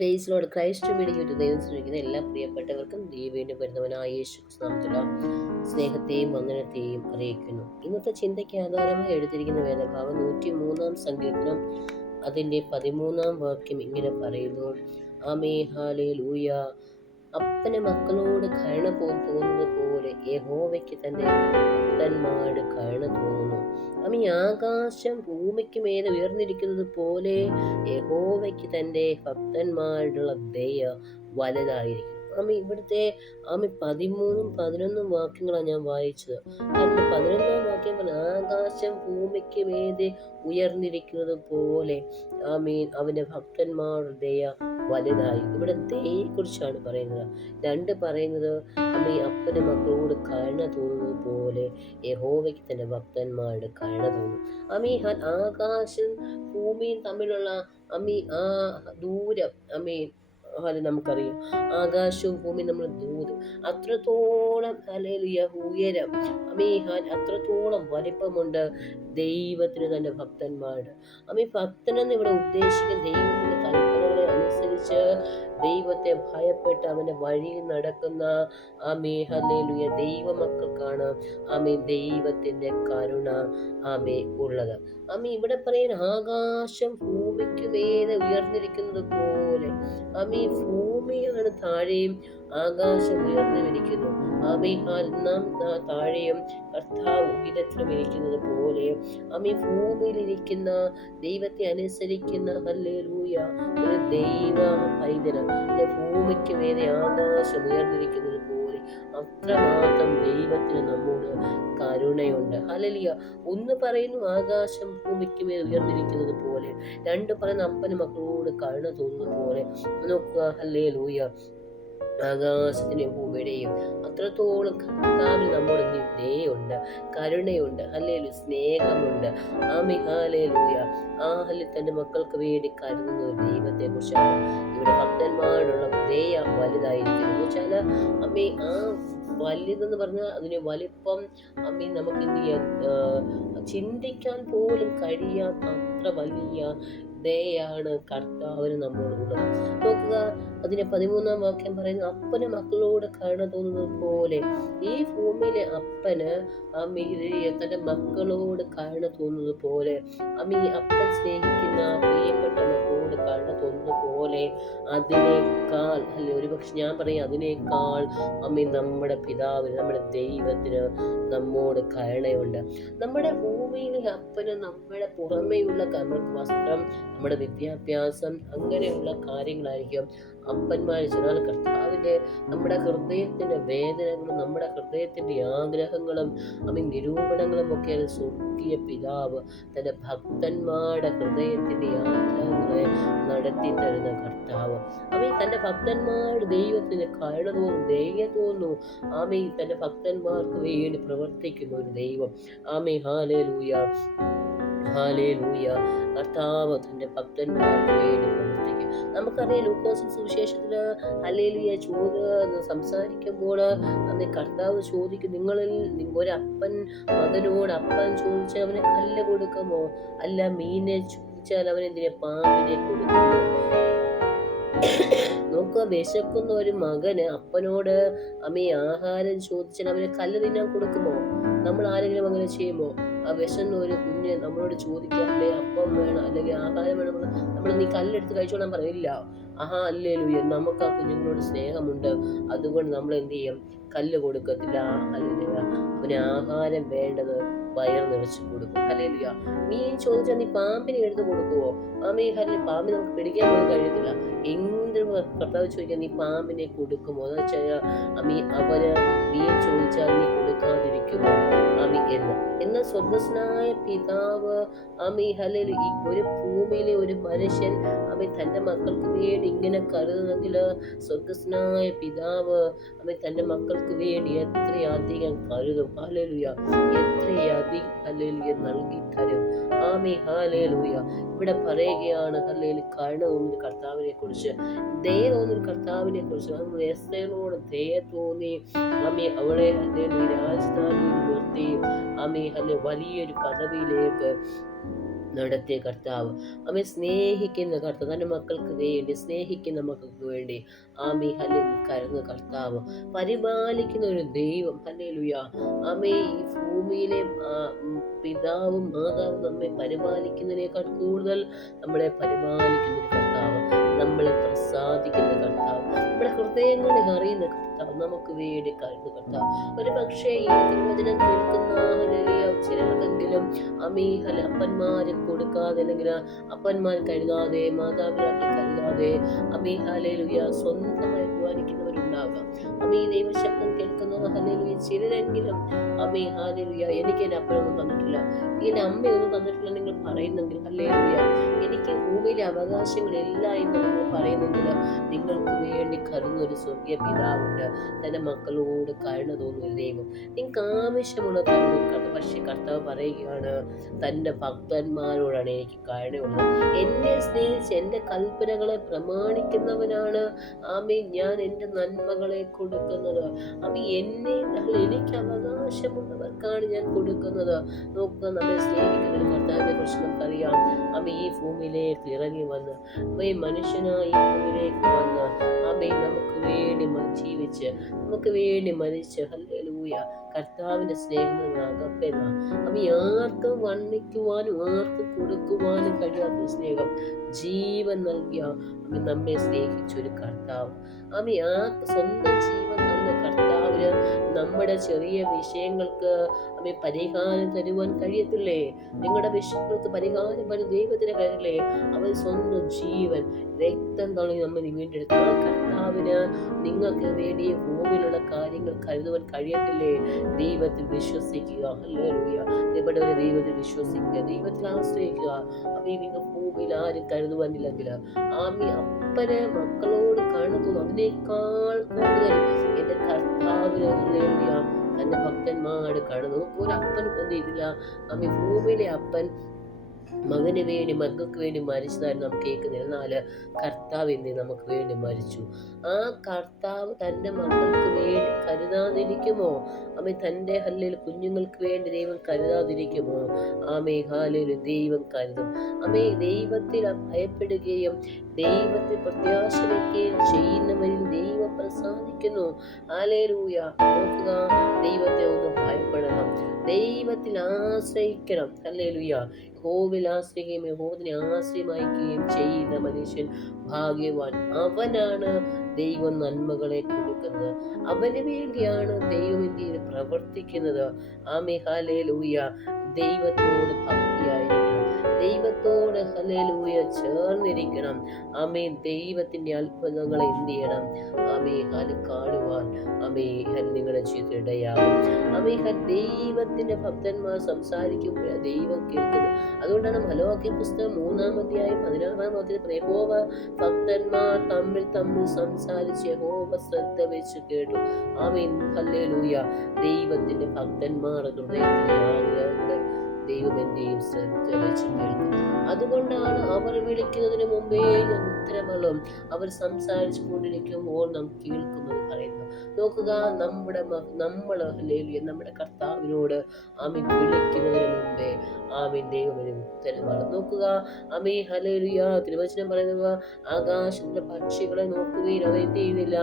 പ്രേസിലോട് Christ media ഒരു ദൈവം ശ്രമിക്കുന്ന എല്ലാ പ്രിയപ്പെട്ടവർക്കും ദൈവീന്റെ വരുന്നവനായ യേശു സ്നേഹത്തെയും വന്ദനത്തെയും അറിയിക്കുന്നു. ഇന്നത്തെ ചിന്തയ്ക്ക് ആധാരമായി എഴുതിയിരിക്കുന്ന വേദഭാവം നൂറ്റി മൂന്നാം സങ്കീർത്തനം. അതിന്റെ പതിമൂന്നാം വാക്യം ഇങ്ങനെ പറയുന്നു. ആമേ ഹാലേ ലൂയ അപ്പനെ മക്കളോട് കരുണ പോ തോന്നുന്നത് പോലെ യഹോവയ്ക്ക് തന്നെ ഭക്തന്മാരോട് കരുണ തോന്നുന്നു. അമ്മ ആകാശം ഭൂമിക്ക് മേലെ ഉയർന്നിരിക്കുന്നത് പോലെ യഹോവയ്ക്ക് തന്റെ ഭക്തന്മാരോടുള്ള ദയ വലുതായിരിക്കും. അമ്മ ഇവിടുത്തെ ആമി പതിമൂന്നും പതിനൊന്നും വാക്യങ്ങളാണ് ഞാൻ വായിച്ചത്. അതിന്റെ പതിനൊന്നാം വാക്യം പറഞ്ഞ ആകാശം ഭൂമിക്ക് മേതെ ഉയർന്നിരിക്കുന്നത് പോലെ ആമീൻ അവന്റെ ഭക്തന്മാരുടെ വലുതായി. ഇവിടെ തേയെ കുറിച്ചാണ് പറയുന്നത്. രണ്ട് പറയുന്നത് അമ്മ അപ്പനും മക്കളോട് കരുണ തോന്നുന്നത് പോലെ യഹോവയ്ക്ക് തന്റെ ഭക്തന്മാരുടെ കരുണ തോന്നും. അമ്മീ ആകാശം ഭൂമിയും തമ്മിലുള്ള അമ്മീ ആ ദൂരം അമ്മീൻ അത് നമുക്കറിയാം. ആകാശവും ഭൂമി നമ്മൾ ദൂരം അത്രത്തോളം ഹലേലിയ ഉയരം. അമീഹാൻ അത്രത്തോളം വലിപ്പമുണ്ട് ദൈവത്തിന് തന്റെ ഭക്തന്മാരുടെ. അമീ ഭക്തനെന്ന് ഇവിടെ ഉദ്ദേശിക്കുന്ന കൽപ്പനകളെ അനുസരിച്ച് ദൈവത്തെ ഭയപ്പെട്ട് അവന്റെ വഴിയിൽ നടക്കുന്ന. ആമേ ഹല്ലേലുയ. ദൈവമക്കൾക്കാണ് ആമേ ദൈവത്തിന്റെ കരുണ ആമേ ഉള്ളത്. ആമേ ഇവിടെ പറയുന്ന ആകാശം ഭൂമിക്ക് വേദ ഉയർന്നിരിക്കുന്നത് പോലെ. ആമേ ഭൂമിയാണ് താഴെയും ആകാശം ഉയർന്നുമിരിക്കുന്നു ആമേ നാം താഴെയും കർത്താവ് ഉയരത്തിലും ഇരിക്കുന്നത് പോലെ. അമി ഭൂമിയിലിരിക്കുന്ന ദൈവത്തെ അനുസരിക്കുന്ന ഹല്ലേലൂയ ഒരു ദൈവ പൈതനം ഭൂമിക്ക് മേലെ ആകാശം ഉയർന്നിരിക്കുന്നത് പോലെ. അത്രമാത്രം ദൈവത്തിന് നമ്മോട് കരുണയുണ്ട്. ഹലലിയ ഒന്ന് പറയുന്നു ആകാശം ഭൂമിക്ക് മേൽ ഉയർന്നിരിക്കുന്നത് പോലെ. രണ്ട് പറയുന്ന അപ്പന് മക്കളോട് കരുണ തോന്നുന്നത് പോലെ. നോക്കുക ഹല്ലേ ലൂയ ആകാശത്തിനെയും ഭൂമിയുടെയും അത്രത്തോളം കർത്താവിൽ നമ്മുടെ ദയുണ്ട് കരുണയുണ്ട് അല്ലെങ്കിൽ സ്നേഹമുണ്ട്. ആ മിഹാലൂയ ആ ഹലി തന്റെ മക്കൾക്ക് വേണ്ടി കരുതുന്ന ഒരു ദൈവത്തെ കുറിച്ചാണ് ഇവിടെ ഭക്തന്മാരോടുള്ള ദയ വലുതായിരിക്കുന്നു. വെച്ചാൽ അമ്മേ ആ വലുതെന്ന് പറഞ്ഞാൽ അതിന് വലിപ്പം അമ്മി നമുക്ക് എന്ത് ചിന്തിക്കാൻ പോലും കഴിയാത്ത അത്ര വലിയ ദയാണ് കർത്താവിന് നമ്മളോട് നോക്കുക അതിന്റെ പതിമൂന്നാം വാക്യം പറയുന്നു അപ്പന് മക്കളോട് കരുണ തോന്നുന്നത് പോലെ ഈ ഭൂമിയിലെ അപ്പന് അമ്മി തന്റെ മക്കളോട് കരുണ തോന്നുന്നത് പോലെ അമ്മ അപ്പൻ സ്നേഹിക്കുന്ന പ്രിയപ്പെട്ട മക്കളോട് കരുണ തോന്നുന്നത് പോലെ അതിനേക്കാൾ അല്ലെ? ഒരു പക്ഷെ ഞാൻ പറയും അതിനേക്കാൾ അമ്മി നമ്മുടെ പിതാവിന് നമ്മുടെ ദൈവത്തിന് നമ്മോട് കരുണയുണ്ട്. നമ്മുടെ ഭൂമിയിൽ അപ്പന് നമ്മുടെ പുറമേയുള്ള നമ്മൾക്ക് വസ്ത്രം നമ്മുടെ വിദ്യാഭ്യാസം അങ്ങനെയുള്ള കാര്യങ്ങളായിരിക്കും അപ്പന്മാർ ചെന്നാൽ കർത്താവിന്റെ നമ്മുടെ ഹൃദയത്തിന്റെ വേദനകളും നമ്മുടെ ഹൃദയത്തിന്റെ ആഗ്രഹങ്ങളും അമ്മ നിരൂപണങ്ങളും ഒക്കെ സ്വർഗീയ പിതാവ് തന്റെ ഭക്തന്മാരുടെ ഹൃദയത്തിന്റെ ആഗ്രഹങ്ങളെ നടത്തി തരുന്ന കർത്താവ്. അമ്മ തന്റെ ഭക്തന്മാർ ദൈവത്തിന് കരുണ തോന്നുന്നു ആമി തന്റെ ഭക്തന്മാർക്ക് വേണ്ടി പ്രവർത്തിക്കുന്ന ഒരു ദൈവം. ആമേ ഹാലേ ലൂയ ഹാലേ ലൂയ കർത്താവ് തന്റെ ഭക്തന്മാർക്ക് വേണ്ടി പ്രവർത്തിക്കും. നമുക്കറിയാം ലൂക്കോസിൻ സുവിശേഷത്തിൽ ഹലേലിയ ചോദ സംസാരിക്കുമ്പോൾ അന്ന് കർത്താവ് ചോദിക്കും നിങ്ങളിൽ ഒരപ്പൻ മകനോട് അപ്പൻ ചോദിച്ചാൽ അവന് കല്ല് കൊടുക്കുമോ? അല്ല മീനെ ചോദിച്ചാൽ അവനെന്തിനെ പാമ്പിനെ കൊടുക്കുമോ? നോക്കുക വിശക്കുന്ന ഒരു മകന് അപ്പനോട് അമ്മ ആഹാരം ചോദിച്ചാൽ അവന് കല്ല് തിന്നാൻ കൊടുക്കുമോ? നമ്മൾ ആരെങ്കിലും അങ്ങനെ ചെയ്യുമോ? ആ വിശന്ന ഒരു കുഞ്ഞ് നമ്മളോട് ചോദിക്കാമേ അപ്പം വേണം അല്ലെങ്കിൽ ആഹാരം വേണം നമ്മൾ നീ കല്ലെടുത്ത് കഴിച്ചോളാൻ പറയില്ല. ആഹാ അല്ലേ ലൂയ നമുക്ക് ആ കുഞ്ഞുങ്ങളോട് സ്നേഹമുണ്ട്. അതുകൊണ്ട് നമ്മൾ എന്ത് ചെയ്യും? കല്ല് കൊടുക്കത്തില്ല. അല്ലേലൂയ. അവന് ആഹാരം വേണ്ടത് വയർ നിറച്ച് കൊടുക്കും. ഹലേലുയ നീ ചോദിച്ചാൽ നീ പാമ്പിനെ എടുത്ത് കൊടുക്കുവോ? പാമ്പിനെ ഹല്ലേ പാമ്പിനെ നമുക്ക് പിടിക്കാൻ പോലും കഴിയത്തില്ല. എന്ത് കർത്താവ് ചോദിക്കാൻ നീ പാമ്പിനെ കൊടുക്കുമോ? എന്ന് വെച്ചാൽ അവന് മീൻ ചോദിച്ചാൽ നീ കൊടുക്കാതിരിക്കുമോ? എന്ന് എന്നാൽ സ്വർഗസ്നായ പിതാവ് ഹലയിൽ ഈ ഒരു ഭൂമിയിലെ ഒരു മനുഷ്യൻ അമി തന്റെ മക്കൾക്ക് വേണ്ടി ഇങ്ങനെ കരുതുന്നെങ്കിൽ സ്വർഗസ്നായ പിതാവ് അമി തന്റെ മക്കൾക്ക് വേണ്ടി എത്രയധികം കരുതും. ഹലലുയ എത്രയധികം ഹലലുയ നൽകി തരും. ആമി ഹാലേലൂയ ഇവിടെ പറയുകയാണ് ഹല്ലേലി കരുണ തോന്നുന്ന കർത്താവിനെ കുറിച്ച് ദയ കർത്താവിനെ കുറിച്ച് നമ്മൾ എസ്തേനോട് ദയ തോന്നി. ആമി അവളെ ഹല്ലേലൂയ രാജധാനിയിൽ നിർത്തി ആമി ഹല്ലെ വലിയൊരു പദവിയിലേക്ക് നടത്തിയ കർത്താവ്. അമ്മയെ സ്നേഹിക്കുന്ന കർത്താവ് തന്റെ മക്കൾക്ക് വേണ്ടി സ്നേഹിക്കുന്ന മക്കൾക്ക് വേണ്ടി. ആമി ഹല്ലെ കരുന്ന കർത്താവ്. പരിപാലിക്കുന്ന ഒരു ദൈവം ഹല്ലേലുയ. ആമേ ഈ ഭൂമിയിലെ പിതാവും മാതാവും നമ്മെ പരിപാലിക്കുന്നതിനേക്കാൾ കൂടുതൽ നമ്മളെ പരിപാലിക്കുന്ന നമ്മളെ പ്രസാദിക്കുന്ന കർത്താവ്. നമ്മുടെ ഹൃദയങ്ങളെ അറിയുന്ന കർത്താവ് നമുക്ക് വേണ്ടി കഴിഞ്ഞു കർത്താവ്. ഒരു പക്ഷേ ഈ തിരുവചനം കേൾക്കുന്ന ചിലർക്കെങ്കിലും അമീഹല അപ്പന്മാരെ കൊടുക്കാതെ അല്ലെങ്കിൽ അപ്പന്മാർ കരുതാതെ മാതാപിതാക്കൾ കരുതാതെ അമീഹാലയിലുയ സ്വന്തമായി അധ്വാനിക്കുന്നവരുണ്ടാകാം അമീ ദൈവശബ്ദം കേൾക്കുന്നത് ഹലലുയ ചിലരെങ്കിലും അമീ ഹാലലുയ എനിക്ക് എന്റെ അപ്പനൊന്നും തന്നിട്ടില്ല. എന്റെ അമ്മയൊന്നും തന്നിട്ടില്ല നിങ്ങൾ പറയുന്നെങ്കിൽ ഹല്ലേലുയ എനിക്ക് ഭൂമിയിലെ അവകാശങ്ങളില്ല എന്ന് നിങ്ങൾ പറയുന്നെങ്കിൽ നിങ്ങൾക്ക് വേണ്ടി കരുന്നൊരു സ്വർഗീയ പിതാവുണ്ട്. തന്റെ മക്കളോട് കരുണ തോന്നുന്ന ദൈവം. നിങ്ങൾക്ക് ആവശ്യമുള്ള കരുണ പക്ഷേ കർത്താവ് പറയുകയാണ് തന്റെ ഭക്തന്മാരോടാണ് എനിക്ക് കരുണയുള്ളത്. എന്നെ സ്നേഹിച്ച് എന്റെ കൽപ്പനകളെ പ്രമാണിക്കുന്നവനാണ്. ആമേ ഞാൻ എന്റെ നന്മകളെ കൊടുക്കുന്നത്. ആമി എന്നെ എനിക്ക് അവകാശമുള്ളവർക്കാണ് ഞാൻ കൊടുക്കുന്നത്. നോക്കുക നമ്മെ സ്നേഹിക്കുന്ന കർത്താവിനെ കുറിച്ച് നമുക്കറിയാം. ആമി ഈ ഭൂമിയിലേക്ക് ഇറങ്ങി വന്ന് ഈ മനുഷ്യനായി ഭൂമിയിലേക്ക് വന്ന് ആമേ നമുക്ക് വേണ്ടി ജീവിച്ച് നമുക്ക് വേണ്ടി മരിച്ച്. ഹല്ലേലൂയ. കർത്താവിന്റെ സ്നേഹം അകപ്പെന്ന അവ ആർക്കും വർണിക്കുവാനും ആർക്കും കൊടുക്കുവാനും കഴിയാത്ത സ്നേഹം ജീവൻ നൽകിയ അവൻ നമ്മെ സ്നേഹിച്ചൊരു കർത്താവ്. അവ ആ സ്വന്തം ജീവൻ തന്ന കർത്താവിന് നമ്മുടെ ചെറിയ വിഷയങ്ങൾക്ക് അവ പരിഹാരം തരുവാൻ കഴിയത്തില്ലേ? നിങ്ങളുടെ വിഷയങ്ങൾക്ക് പരിഹാരം വരും ദൈവത്തിന് കഴിയില്ലേ അവൻ സ്വന്തം ജീവൻ രക്തം തുടങ്ങി നമ്മൾ വീണ്ടെടുക്കും ആ കർത്താവിന് നിങ്ങൾക്ക് വേണ്ടി ഭൂമിയിലുള്ള കാര്യങ്ങൾ കരുതുവാൻ കഴിയത്തില്ലേ? ദൈവത്തിൽ വിശ്വസിക്കുക. ഹല്ലേലൂയ ഇവിടെ ദൈവത്തിൽ വിശ്വസിക്കുക. ദൈവത്തിൽ ആശ്രയിക്കുക. അപ്പൊ നിങ്ങൾ ഭൂമിയിൽ ആരും കരുതുവാനില്ലെങ്കിൽ. ആമി അപ്പനെ മക്കളോട് കാണുന്നു അതിനേക്കാൾ കൂടുതൽ എന്റെ കർത്താവിന് അല്ലേലൂയ തന്റെ ഭക്തന്മാരോട് കാണുന്നു ഒരു അപ്പൻ കൊണ്ടിരിക്കില്ല അമ്മ ഭൂമിയിലെ അപ്പൻ മകന് വേണ്ടി മക്കൾക്ക് വേണ്ടി മരിച്ചതായിരുന്നു നാം കേൾക്കുന്നത് എന്നാൽ കർത്താവ് എന്നി നമുക്ക് വേണ്ടി മരിച്ചു. ആ കർത്താവ് തന്റെ മക്കൾക്ക് വേണ്ടി കരുതാതിരിക്കുമോ? അമ്മ തന്റെ ഹല്ലിൽ കുഞ്ഞുങ്ങൾക്ക് വേണ്ടി ദൈവം കരുതാതിരിക്കുമോ? ആമേ ഹാലിൽ ദൈവം കരുതും. അമ്മേ ദൈവത്തിൽ ഭയപ്പെടുകയും ദൈവത്തിൽ പ്രത്യാശ വയ്ക്കുകയും ചെയ്യുന്നവരിൽ ദൈവം പ്രസാദിക്കുന്നു. ആലേലൂയ നോക്കുക. ദൈവത്തെ ഒന്ന് ഭയപ്പെടണം. ദൈവത്തിൽ ആശ്രയിക്കണം. അല്ലേലുയ്യ യഹോവിൽ ആശ്രയിക്കുകയും യഹോവിനെ ആശ്രയമാക്കുകയും ചെയ്യുന്ന മനുഷ്യൻ ഭാഗ്യവാൻ അവനാണ്. ദൈവം നന്മകളെ കൊടുക്കുന്നത്. അവന് വേണ്ടിയാണ് ദൈവം ഇന്ത്യയിൽ പ്രവർത്തിക്കുന്നത്. ആമേ ഹാലേലൂയ ദൈവത്തോട് ഭക്തിയായിരിക്കണം ദൈവത്തോട് ഹലേലൂയ ചേർന്നിരിക്കണം. ആമേ ദൈവത്തിന്റെ അത്ഭുതങ്ങൾ എന്ത് ചെയ്യണം? ആമേ ഹൽ കാണുവാൻ. ആമേ നിങ്ങളുടെ ജീവിതത്തിൽ ഇടയാകും. ആമേ ദൈവത്തിന്റെ ഭക്തന്മാർ സംസാരിക്കുമ്പോൾ ദൈവം കേൾക്കുന്നത്. അതുകൊണ്ടാണ് മലവാക്യ പുസ്തകം മൂന്നാമധ്യായ പതിനാറാം അധ്യായം യഹോവ ഭക്തന്മാർ തമ്മിൽ തമ്മിൽ സംസാരിച്ച് യഹോവ ശ്രദ്ധ വെച്ച് കേട്ടു. ആമേൻ. ഹല്ലേലൂയ. ദൈവത്തിന്റെ ഭക്തന്മാർ ഹൃദയത്തിലെ ആഗ്രഹങ്ങൾ ദൈവം എന്റെയും ശ്രദ്ധ വെച്ച് അതുകൊണ്ടാണ് അവർ വിളിക്കുന്നതിന് മുമ്പേ ഉത്തരങ്ങളും അവർ സംസാരിച്ചു കൊണ്ടിരിക്കുമ്പോൾ നാം കേൾക്കുമെന്ന് പറയുന്നു. നോക്കുക നമ്മുടെ നമ്മൾ നമ്മുടെ കർത്താവിനോട് ആമി വിളിക്കുന്നതിന് മുമ്പേ ആമി ദൈവത്തിന് ഉത്തരമാണ് നോക്കുക ആമേ ഹലേലുയ തിരുവചനം പറയുന്നത് ആകാശത്തിലെ പക്ഷികളെ നോക്കുകയും അവ എന്ത് ചെയ്യുന്നില്ല.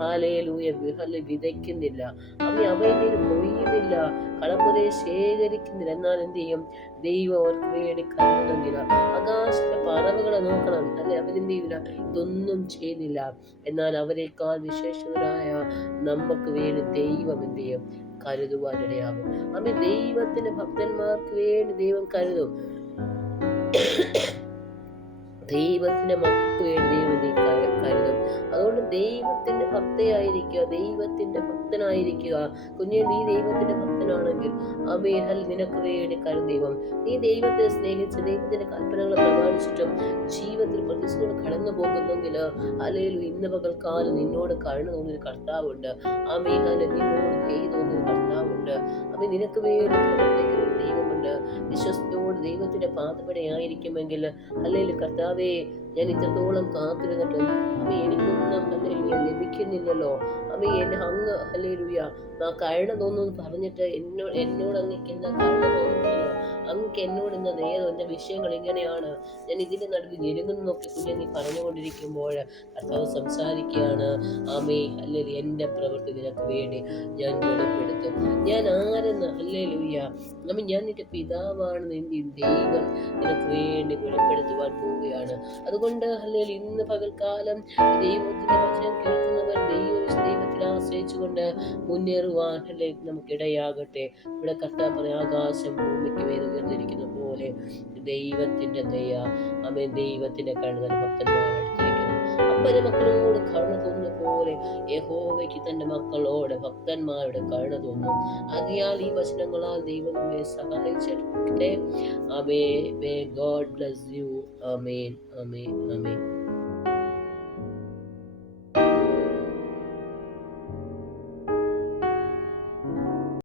ഹാലേലൂയ വിഹല വിതയ്ക്കുന്നില്ല. അമ്മ അവയെന്തെങ്കിലും കൊയ്യുന്നില്ല കളപ്പുരയെ ശേഖരിക്കുന്നില്ല. എന്നാൽ എന്ത് ചെയ്യും. ദൈവം അവർക്ക് വേണ്ടി കരുതുന്നെങ്കിൽ ആകാശത്തെ പറവുകളെ നോക്കണം. അല്ലെ? അവരെന്ത് ചെയ്യില്ല ഇതൊന്നും ചെയ്യുന്നില്ല. എന്നാൽ അവരെക്കാൾ വിശേഷതരായ നമുക്ക് വേണ്ടി ദൈവം എന്ത് ചെയ്യും? കരുതുവാനിടയാകും. അമ്മ ദൈവത്തിന്റെ ഭക്തന്മാർക്ക് വേണ്ടി ദൈവം കരുതും. ദൈവത്തിന്റെ മക്കൾക്ക് വേണ്ടി അതുകൊണ്ട് ദൈവത്തിന്റെ ഭക്തയായിരിക്കുക ദൈവത്തിന്റെ ഭക്തനായിരിക്കുക. കുഞ്ഞെ നീ ദൈവത്തിന്റെ ഭക്തനാണെങ്കിൽ അബേഹൽ നിനക്ക് വേണ്ടി ദൈവം. നീ ദൈവത്തെ സ്നേഹിച്ച് ദൈവത്തിന്റെ കൽപ്പനകൾ പ്രമാണിച്ചിട്ടും ജീവിതത്തിൽ പ്രതിസന്ധികൾ കടന്നു പോകുന്നെങ്കിൽ അല്ലെങ്കിൽ ഇന്ന് പകൽക്കാലം നിന്നോട് കരുണ തോന്നിയൊരു കർത്താവുണ്ട്. അമേഹൽ നിന്നോട് കൈ തോന്നിയൊരു കർത്താവുണ്ട്. അപ്പൊ നിനക്ക് വേണ്ടി പ്രവർത്തിക്കുന്ന വിശ്വസ്തയോട് ദൈവത്തിന്റെ പാതപടി ആയിരിക്കുമെങ്കിൽ അല്ലെങ്കിൽ കർത്താവെ ഞാൻ ഇത്രത്തോളം കാത്തിരുന്നിട്ടും അവ എനിക്കൊന്നും അല്ലെങ്കിൽ ലഭിക്കുന്നില്ലല്ലോ. അവ എന്നെ അങ്ങ് അല്ലേലുയ ആ കരുണ തോന്നുന്നു പറഞ്ഞിട്ട് എന്നോട് എന്നോട് അങ്ങ് എന്താ കരുണ തോന്നുന്നത് അങ്ങക്ക് എന്നോട് ഇന്ന് നേരം എന്റെ വിഷയങ്ങൾ ഇങ്ങനെയാണ് ഞാൻ ഇതിന്റെ നടുവിൽ ഞെരുങ്ങുന്നു നോക്കി കുഞ്ഞെ നീ പറഞ്ഞുകൊണ്ടിരിക്കുമ്പോൾ കർത്താവ് സംസാരിക്കുകയാണ് ആമേ അല്ലെങ്കിൽ എന്റെ പ്രവൃത്തി നിനക്ക് വേണ്ടി ഞാൻ വെളിപ്പെടുത്തും. ഞാൻ ആരെന്ന് അല്ലേ ലൂയ്യ അമ്മ ഞാൻ നിന്റെ പിതാവാണ് നിന്റെ ദൈവം നിനക്ക് വേണ്ടി വെളിപ്പെടുത്തുവാൻ പോവുകയാണ്. അതുകൊണ്ട് അല്ലെങ്കിൽ ഇന്ന് പകൽക്കാലം ദൈവത്തിന്റെ വചനം കേൾക്കുന്നവർ ദൈവ ദൈവത്തിൽ ആശ്രയിച്ചുകൊണ്ട് മുന്നേറുവാൻ അല്ലെ നമുക്കിടയാകട്ടെ. ഇവിടെ കർത്താവ് പറയാം ആകാശം ഭൂമിക്ക് മേൽ ഉയർന്നിരിക്കുന്ന പോലെ ദൈവത്തിന്റെ ദയ അമേ ദൈവത്തിന്റെ കണ്ണുതൽ ഭക്തന്മാർ എടുത്തിരിക്കുന്നു അപ്പനെ മക്കളോട് കരുണ യഹോവയ്ക്ക് തന്റെ മക്കളോട് ഭക്തന്മാരുടെ കരുണ തോന്നും. അതിനാൽ ഈ വചനങ്ങളാൽ ദൈവം നമ്മെ സഹായിച്ചിട്ടെ അമേ മേ ഗോഡ് ബ്ലസ് യു അമേൻ അമേ അമേൻ